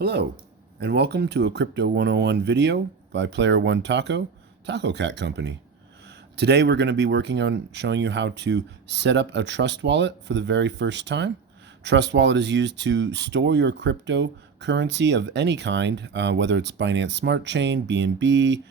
Hello, and welcome to a Crypto 101 video by Player One Taco Cat Company. Today we're going to be working on showing you how to set up a trust wallet for the very first time. Trust wallet is used to store your cryptocurrency of any kind, whether it's Binance Smart Chain, BNB,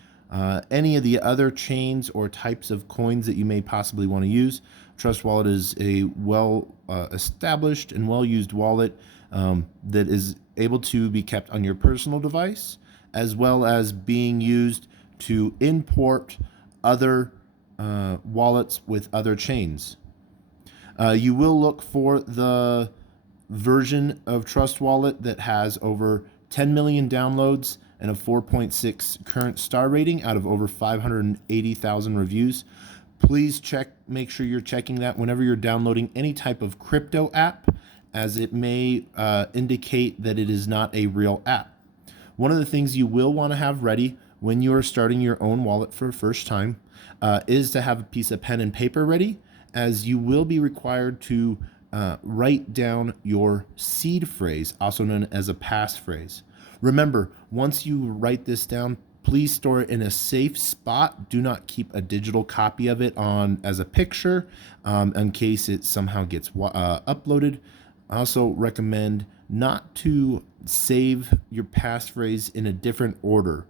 any of the other chains or types of coins that you may possibly want to use. Trust wallet is a well established and well used wallet that is able to be kept on your personal device, as well as being used to import other wallets with other chains. You will look for the version of Trust Wallet that has over 10 million downloads and a 4.6 current star rating out of over 580,000 reviews. Please make sure you're checking that whenever you're downloading any type of crypto app, as it may indicate that it is not a real app. One of the things you will want to have ready when you are starting your own wallet for the first time is to have a piece of pen and paper ready, as you will be required to write down your seed phrase, also known as a passphrase. Remember, once you write this down, please store it in a safe spot. Do not keep a digital copy of it on as a picture in case it somehow gets uploaded. I also recommend not to save your passphrase in a different order.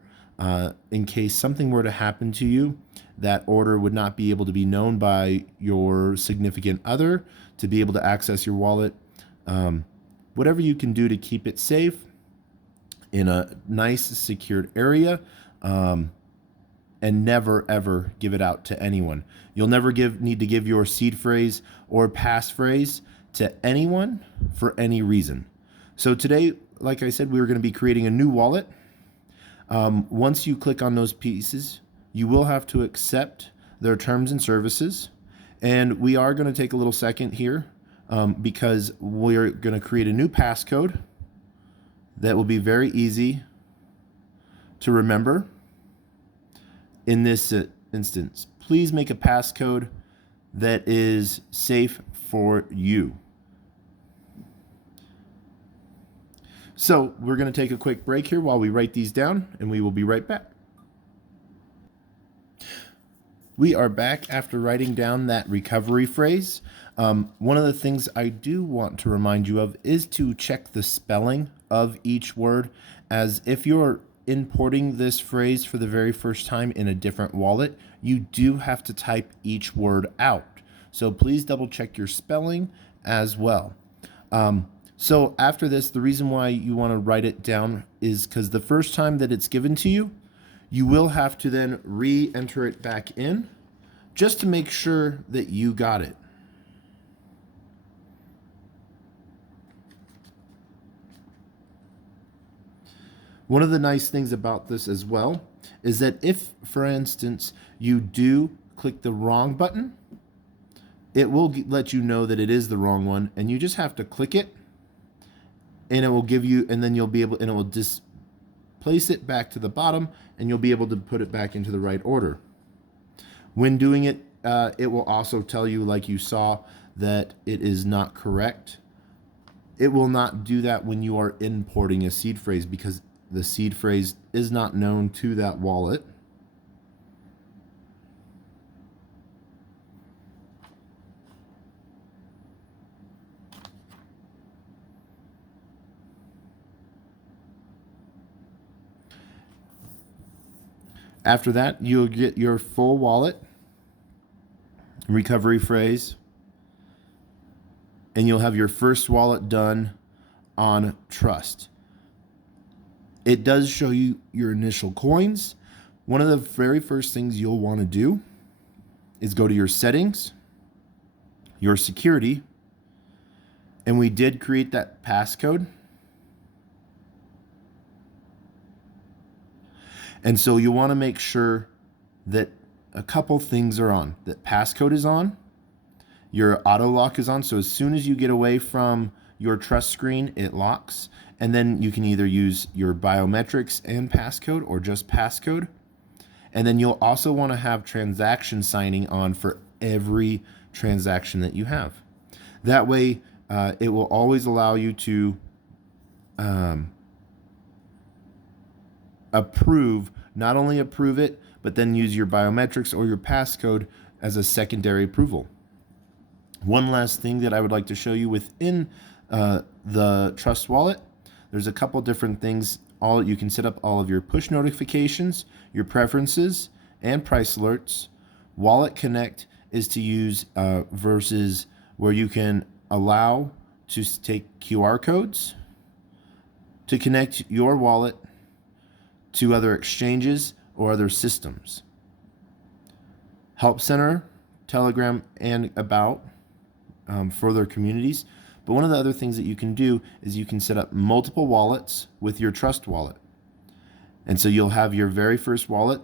In case something were to happen to you, that order would not be able to be known by your significant other to be able to access your wallet. Whatever you can do to keep it safe in a nice secured area, and never ever give it out to anyone. You'll never need to give your seed phrase or passphrase to anyone for any reason. So today, like I said, we were going to be creating a new wallet. Once you click on those pieces, you will have to accept their terms and services. And we are going to take a little second here because we're going to create a new passcode that will be very easy to remember. In this instance, please make a passcode that is safe for you. So we're going to take a quick break here while we write these down, and we will be right back. We are back after writing down that recovery phrase. One of the things I do want to remind you of is to check the spelling of each word, as if you're importing this phrase for the very first time in a different wallet, you do have to type each word out. So please double check your spelling as well. So after this, the reason why you want to write it down is because the first time that it's given to you, you will have to then re-enter it back in just to make sure that you got it. One of the nice things about this as well is that if, for instance, you do click the wrong button, it will let you know that it is the wrong one, and you just have to click it, and it will give you, and then you'll be able, and it will just place it back to the bottom, and you'll be able to put it back into the right order. When doing it, it will also tell you, like you saw, that it is not correct. It will not do that when you are importing a seed phrase, because the seed phrase is not known to that wallet. After that, you'll get your full wallet recovery phrase, and you'll have your first wallet done on Trust. It does show you your initial coins. One of the very first things you'll want to do is go to your settings, your security, and we did create that passcode. And so you want to make sure that a couple things are on. That passcode is on, your auto lock is on, so as soon as you get away from your Trust screen, it locks. And then you can either use your biometrics and passcode or just passcode. And then you'll also want to have transaction signing on for every transaction that you have. That way, it will always allow you to not only approve it, but then use your biometrics or your passcode as a secondary approval. One last thing that I would like to show you within the Trust Wallet, there's a couple different things. You can set up all of your push notifications, your preferences, and price alerts. Wallet Connect is to use versus where you can allow to take QR codes to connect your wallet to other exchanges or other systems. Help Center, Telegram, and About for their communities. But one of the other things that you can do is you can set up multiple wallets with your Trust Wallet. And so you'll have your very first wallet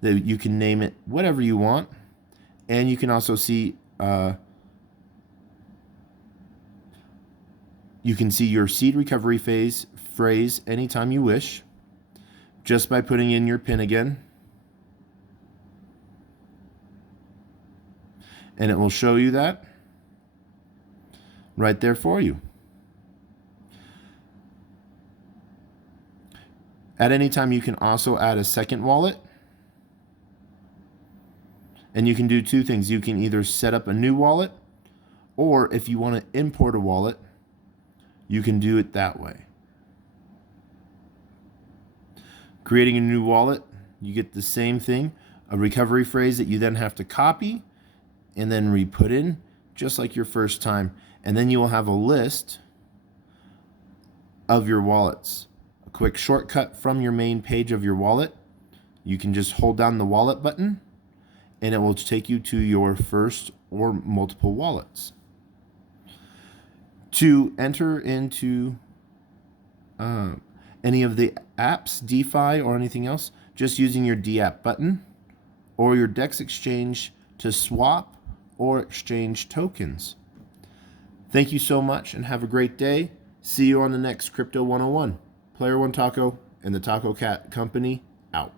that you can name it whatever you want. And you can also see you can see your seed recovery phrase anytime you wish, just by putting in your PIN again. And it will show you that right there for you. At any time, you can also add a second wallet. And you can do two things. You can either set up a new wallet, or if you want to import a wallet, you can do it that way. Creating a new wallet, you get the same thing, a recovery phrase that you then have to copy and then re-put in, just like your first time. And then you will have a list of your wallets. A quick shortcut from your main page of your wallet. You can just hold down the wallet button and it will take you to your first or multiple wallets. To enter into any of the apps, DeFi or anything else, just using your DApp button or your DEX exchange to swap or exchange tokens. Thank you so much and have a great day. See you on the next Crypto 101. Player One Taco and the Taco Cat Company out.